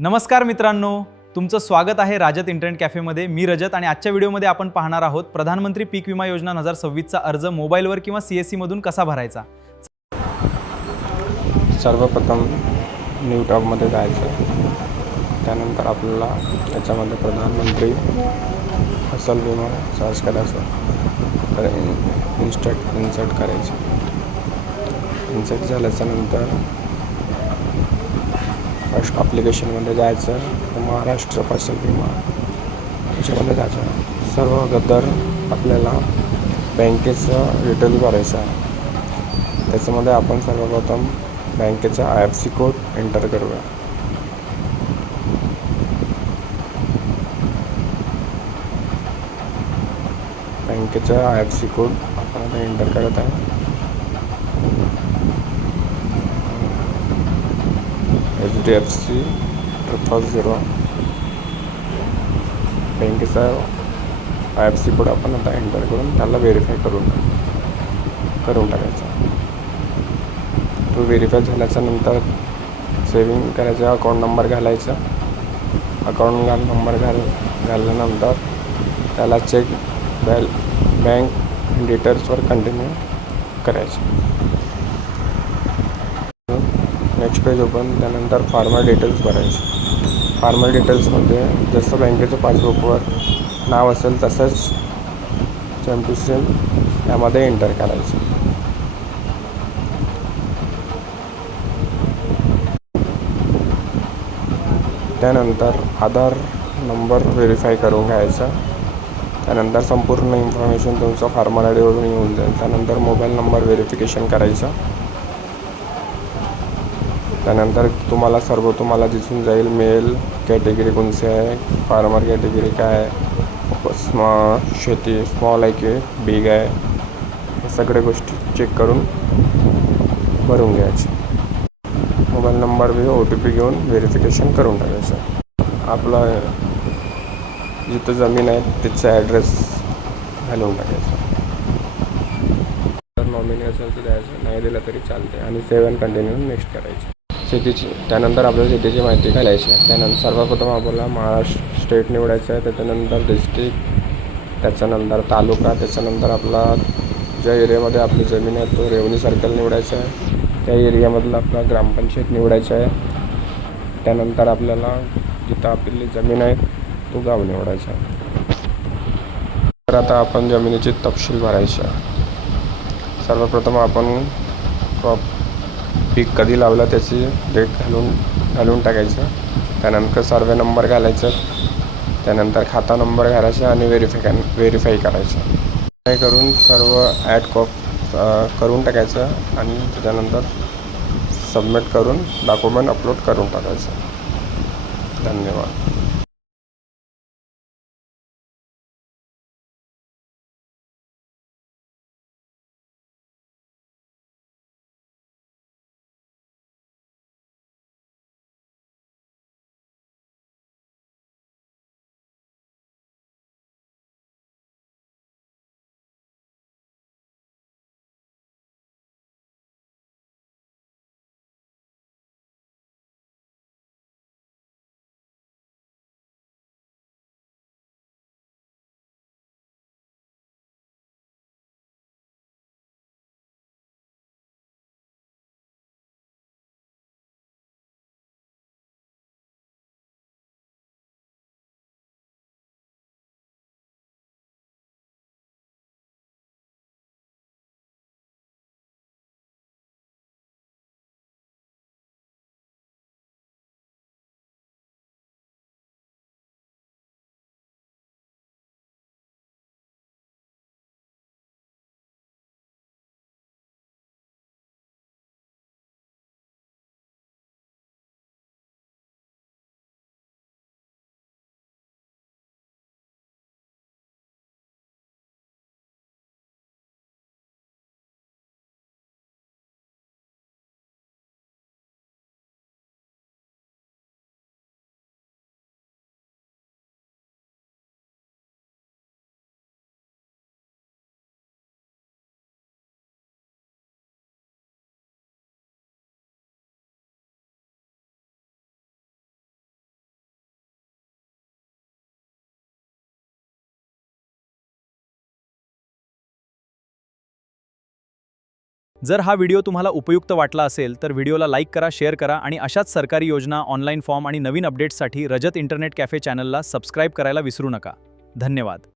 नमस्कार मित्रांनो, तुमचं स्वागत आहे राजत इंटरनेट कॅफेमध्ये. मी रजत आणि आजच्या व्हिडिओमध्ये आपण पाहणार आहोत प्रधानमंत्री पीक विमा योजना 2026चा अर्ज मोबाईलवर किंवा CSC मधून कसा भरायचा. सर्वप्रथम न्यू टॅबमध्ये जायचं. त्यानंतर आपल्याला त्याच्यामध्ये प्रधानमंत्री फसल विमा सर्च करायचं. तर इन्सर्ट करायचं. इन्सर्ट झाल्याच्यानंतर फर्स्ट ॲप्लिकेशनमध्ये जायचं. तर महाराष्ट्र फसल विमा त्याच्यामध्ये जायचं. सर्व अगोदर आपल्याला बँकेचं डिटेल भरायचं आहे. त्याच्यामध्ये आपण सर्वप्रथम बँकेचा IFSC कोड एंटर करूया. बँकेचा IFSC कोड आपण आता एंटर करत आहे. HDFC 000 बँकेचा IFSC कोड आपण आता एंटर करून त्याला व्हेरीफाय करून टाकायचा. तो व्हेरीफाय झाल्याच्या नंतर सेविंग करायचा. अकाउंट नंबर घालायचा. अकाउंट नंबर घालल्यानंतर त्याला चेक बँक डिटेल्सवर कंटिन्यू करायचं. Next page open. त्यानंतर फार्मर डिटेल्स भरायचं. फार्मर डिटेल्समध्ये जसं बँकेचं पासबुकवर नाव असेल तसंच सेम टू सेम यामध्ये एंटर करायचं. त्यानंतर आधार नंबर व्हेरीफाय करून घ्यायचा. त्यानंतर संपूर्ण इन्फॉर्मेशन तुमचं फार्मर ID वरून येऊन जाईल. त्यानंतर मोबाईल नंबर व्हेरिफिकेशन करायचं. त्यानंतर तुम्हाला दिसून जाईल मेल कॅटेगरी कोणती आहे, फार्मर कॅटेगरी काय आहे, शेती स्मॉल आहे की बिग आहे, हे सगळ्या गोष्टी चेक करून भरून घ्यायचे. मोबाईल नंबर OTP घेऊन व्हेरिफिकेशन करून टाकायचं. आपलं जिथं जमीन आहे तिचा ॲड्रेस घालून टाकायचा. जर नॉमिनी असेल तर द्यायचं, नाही दिलं तरी चालते आणि सेव्ह अँड कंटिन्यू नेक्स्ट करायचं. त्यानंतर आपल्याला शेतीची माहिती घालायची आहे. त्यानंतर सर्वप्रथम आपल्याला महाराष्ट्र स्टेट निवडायचं आहे. त्याच्यानंतर डिस्ट्रिक्ट, त्याच्यानंतर तालुका, त्याच्यानंतर आपला ज्या एरियामध्ये आपली जमीन आहे तो रेव्हन्यू सर्कल निवडायचा आहे. त्या एरियामधलं आपला ग्रामपंचायत निवडायचं आहे. त्यानंतर आपल्याला जिथं आपली जमीन आहे तो गाव निवडायचा आहे. तर आता आपण जमिनीची तपशील भरायची आहे. सर्वप्रथम आपण पीक कधी लावलं त्याची डेट घालून टाकायचं. त्यानंतर सर्वे नंबर घालायचं. त्यानंतर खाता नंबर घालायचा आणि व्हेरीफाय करायचं. हे करून सर्व करून टाकायचं आणि त्याच्यानंतर सबमिट करून डॉक्युमेंट अपलोड करून टाकायचं. धन्यवाद. जर हा व्हिडिओ तुम्हाला उपयुक्त वाटला असेल तर व्हिडिओला लाईक करा, शेअर करा आणि अशाच सरकारी योजना, ऑनलाईन फॉर्म आणि नवीन अपडेट्ससाठी रजत इंटरनेट कॅफे चॅनलला सबस्क्राईब करायला विसरू नका. धन्यवाद.